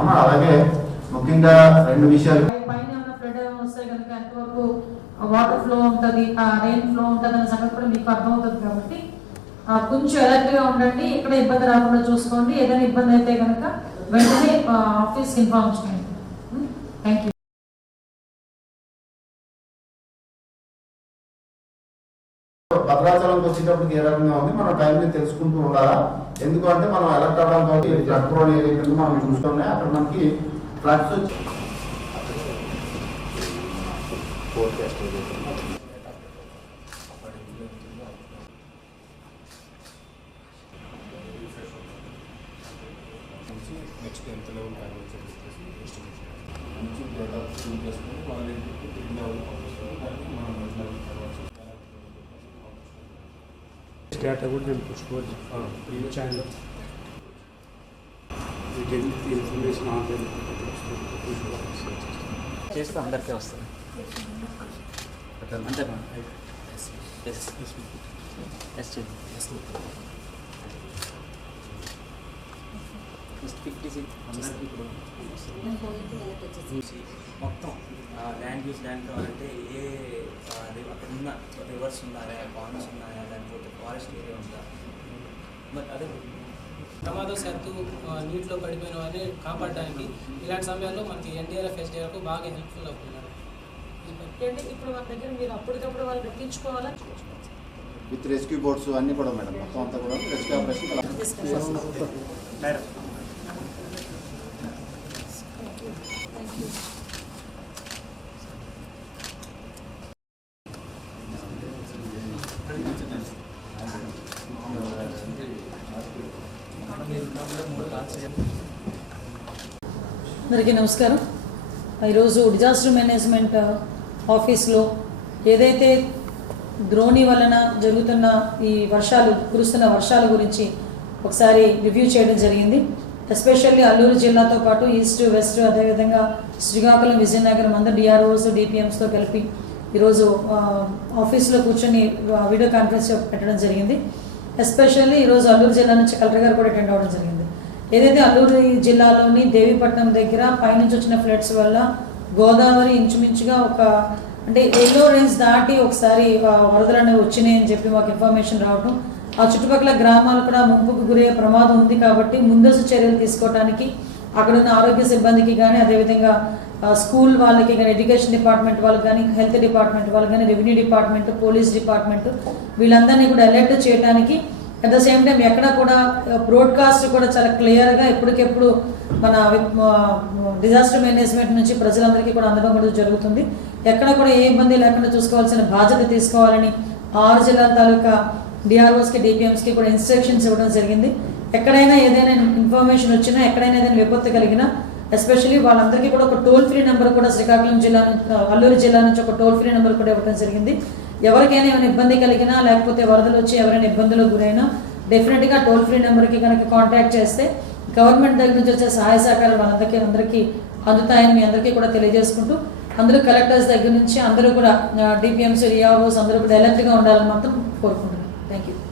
అలాగే ముఖ్యంగా రెండు విషయాలు వాటర్ ఫ్లో ఉంటుంది రెయిన్ ఫ్లో ఉంటుంది అనే సంగతి కూడా మీకు అర్థమవుతుంది కాబట్టి కొంచెం గా ఉండండి ఎక్కడ ఇబ్బంది రాకుండా చూసుకోండి ఏదైనా ఇబ్బంది అయితే కనుక వెంటనే ఆఫీస్కి ఇన్ఫార్మ్ చేయండి థ్యాంక్ యూ భద్రాచలంకి వచ్చేటప్పటికి ఏ రకంగా ఉంది మన టైంని తెలుసుకుంటూ ఉండాలా ఎందుకంటే మనం ఎలక్ట్ అవ్వాలి కాబట్టి ఫ్లడ్ ఏదైతే మనం చూసుకున్నాయి అక్కడ మనకి ఫ్లడ్స్ డేటా పంపిస్తారు దానికి మనం తర్వాత డేటా కూడా నేను పుష్కోవాలి చెప్తాను ఈ ఇన్ఫర్మేషన్ చేస్తే అందరికీ వస్తుంది అంతే yes yes yes district disease అందరికీ ఇప్పుడు మొత్తం ల్యాండ్ యూస్ ల్యాండ్ కావాలంటే ఏ అక్కడ ఉన్న రివర్స్ ఉన్నాయా బాండ్స్ ఉన్నాయా లేకపోతే ఫారెస్ట్ ఏరియా ఉందా మరి అదే ప్రమాదం ప్రమాదవశాత్తు నీటిలో పడిపోయిన వారిని కాపాడడానికి ఇలాంటి సమయాల్లో మనకి ఎన్డీఆర్ఎఫ్ ఎస్డీఆర్ఎఫ్ బాగా హెల్ప్ఫుల్ అవుతున్నారు అంటే ఇప్పుడు మన దగ్గర మీరు అప్పటికప్పుడు వాళ్ళు రప్పించుకోవాలా విత్ రెస్క్యూ బోట్స్ అన్నీ కూడా మేడం మొత్తం అంతా కూడా రెస్క్యూ ఆపరేషన్ మేడం అందరికీ నమస్కారం ఈరోజు డిజాస్టర్ మేనేజ్మెంట్ ఆఫీస్లో ఏదైతే ద్రోణి వలన జరుగుతున్న ఈ వర్షాలు కురుస్తున్న వర్షాల గురించి ఒకసారి రివ్యూ చేయడం జరిగింది ఎస్పెషల్లీ అల్లూరు జిల్లాతో పాటు ఈస్ట్ వెస్ట్ అదేవిధంగా శ్రీకాకుళం విజయనగరం అందరు డిఆర్ఓస్ డిపిఎంస్తో కలిపి ఈరోజు ఆఫీస్లో కూర్చొని వీడియో కాన్ఫరెన్స్ పెట్టడం జరిగింది ఎస్పెషల్లీ ఈరోజు అల్లూరు జిల్లా నుంచి కలెక్టర్ గారు కూడా అటెండ్ అవ్వడం జరిగింది ఏదైతే అల్లూరు జిల్లాలోని దేవీపట్నం దగ్గర పైనుంచి వచ్చిన ఫ్లడ్స్ వల్ల గోదావరి ఇంచుమించుగా ఒక అంటే ఎల్లో రేంజ్ దాటి ఒకసారి వరదలు అనేవి వచ్చినాయి అని చెప్పి మాకు ఇన్ఫర్మేషన్ రావడం ఆ చుట్టుపక్కల గ్రామాలు కూడా ముంపుకు గురయ్యే ప్రమాదం ఉంది కాబట్టి ముందస్తు చర్యలు తీసుకోవడానికి అక్కడున్న ఆరోగ్య సిబ్బందికి కానీ అదేవిధంగా స్కూల్ వాళ్ళకి కానీ ఎడ్యుకేషన్ డిపార్ట్మెంట్ వాళ్ళకి కానీ హెల్త్ డిపార్ట్మెంట్ వాళ్ళకి కానీ రెవెన్యూ డిపార్ట్మెంట్ పోలీస్ డిపార్ట్మెంట్ వీళ్ళందరినీ కూడా అలర్ట్ చేయడానికి అట్ ద సేమ్ టైం ఎక్కడ కూడా బ్రోడ్కాస్ట్ కూడా చాలా క్లియర్గా ఎప్పటికెప్పుడు మన డిజాస్టర్ మేనేజ్మెంట్ నుంచి ప్రజలందరికీ కూడా అందడం కూడా జరుగుతుంది ఎక్కడ కూడా ఏ ఇబ్బంది లేకుండా చూసుకోవాల్సిన బాధ్యత తీసుకోవాలని ఆరు జిల్లాల తాలూకా డిఆర్ఓస్కి డిపిఎంస్కి కూడా ఇన్స్ట్రక్షన్స్ ఇవ్వడం జరిగింది ఎక్కడైనా ఏదైనా ఇన్ఫర్మేషన్ వచ్చినా ఎక్కడైనా ఏదైనా విపత్తు కలిగినా ఎస్పెషలీ వాళ్ళందరికీ కూడా ఒక టోల్ ఫ్రీ నెంబర్ కూడా శ్రీకాకుళం జిల్లా అల్లూరు జిల్లా నుంచి ఒక టోల్ ఫ్రీ నెంబర్ కూడా ఇవ్వడం జరిగింది ఎవరికైనా ఏమైనా ఇబ్బంది కలిగినా లేకపోతే వరదలు వచ్చి ఎవరైనా ఇబ్బందులకు గురైనా డెఫినెట్గా టోల్ ఫ్రీ నెంబర్కి కనుక కాంటాక్ట్ చేస్తే గవర్నమెంట్ దగ్గర నుంచి వచ్చే సహాయ సహకారాలు వాళ్ళందరికీ అందరికీ అందుతాయని మీ అందరికీ కూడా తెలియజేసుకుంటూ అందరూ కలెక్టర్స్ దగ్గర నుంచి అందరూ కూడా డిపిఎంసీ రియాబోస్ అందరూ కూడా ఎలర్ట్గా ఉండాలని మాత్రం కోరుకుంటున్నాను థ్యాంక్ యూ